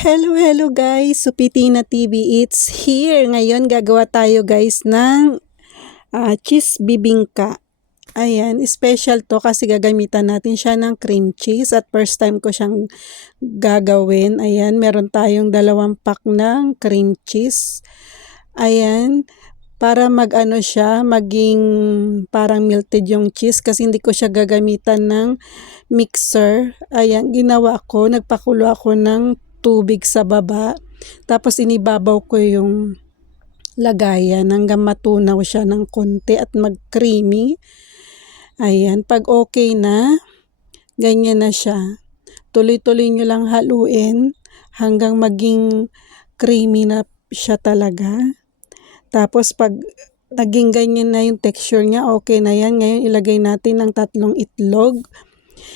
Hello guys, Supitina TV, it's here. Ngayon gagawa tayo guys ng cheese bibingka. Ayan, special to kasi gagamitan natin siya ng cream cheese at first time ko siyang gagawin. Ayan, meron tayong 2 pack ng cream cheese. Ayan, para mag-ano siya, maging parang melted yung cheese kasi hindi ko siya gagamitan ng mixer. Ayan, ginawa ko, nagpakulo ako ng tubig sa baba. Tapos inibabaw ko yung lagayan hanggang matunaw siya ng konti at mag-creamy. Ayan, pag okay na, ganyan na siya. Tuloy-tuloy nyo lang haluin hanggang maging creamy na siya talaga. Tapos pag naging ganyan na yung texture niya, okay na yan. Ngayon ilagay natin ng 3 itlog.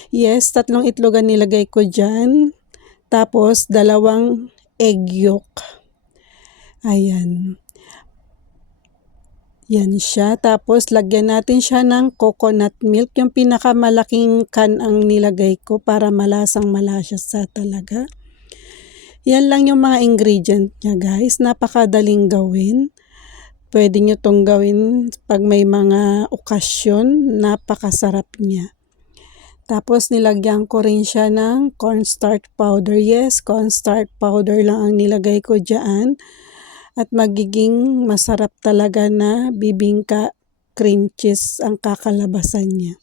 Yes, 3 itlog ang nilagay ko dyan. Tapos 2 egg yolk. Ayan. Yan siya. Tapos lagyan natin siya ng coconut milk. Yung pinakamalaking can ang nilagay ko para malasang malasa sa talaga. Yan lang yung mga ingredient niya guys. Napakadaling gawin. Pwede nyo tong gawin pag may mga okasyon. Napakasarap niya. Tapos nilagyan ko rin siya ng cornstarch powder. Yes, cornstarch powder lang ang nilagay ko dyan. At magiging masarap talaga na bibingka cream cheese ang kakalabasan niya.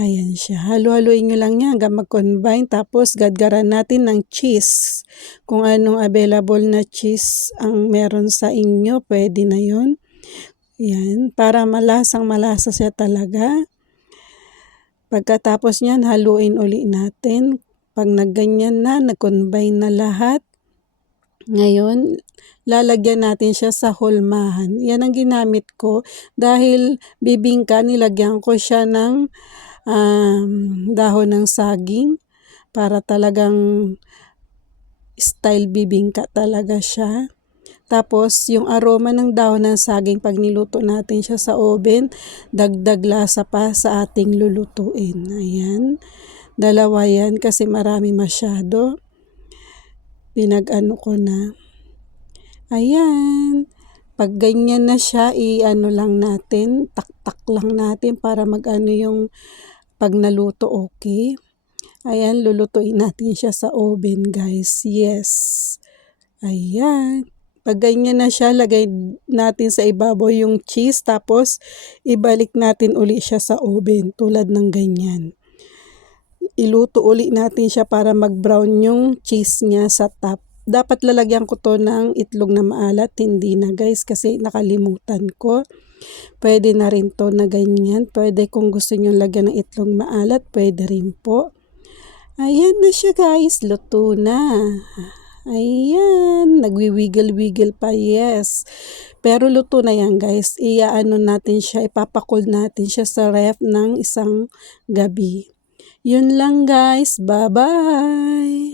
Ayan siya. Halu-haluin nyo lang niya hanggang mag-combine. Tapos gadgaran natin ng cheese. Kung anong available na cheese ang meron sa inyo, pwede na yon. Yan. Para malasang malasa siya talaga. Pagkatapos niyan, haluin uli natin. Pag nagganyan na, nag-combine na lahat. Ngayon, lalagyan natin siya sa hulmahan. Yan ang ginamit ko. Dahil bibingka, nilagyan ko siya ng dahon ng saging. Para talagang style bibingka talaga siya. Tapos, yung aroma ng dahon ng saging, pag niluto natin siya sa oven, dagdag lasa pa sa ating lulutuin. Ayan. 2 yan kasi marami masyado. Pinag-ano ko na. Ayan. Pag ganyan na siya, i-ano lang natin, taktak lang natin para mag-ano yung pag naluto okay. Ayan, lulutuin natin siya sa oven guys. Yes. Ayan. Pag ganyan na siya, lagay natin sa ibabaw yung cheese. Tapos, ibalik natin uli siya sa oven. Tulad ng ganyan. Iluto uli natin siya para mag-brown yung cheese niya sa top. Dapat lalagyan ko to ng itlog na maalat. Hindi na guys kasi nakalimutan ko. Pwede na rin to na ganyan. Pwede kung gusto nyo lagyan ng itlog maalat. Pwede rin po. Ayan na siya guys. Luto na. Ayan, nagwi-wiggle-wiggle pa, yes. Pero luto na yan guys, iaano natin siya, ipapakul natin siya sa ref ng 1 gabi. Yun lang guys, bye-bye!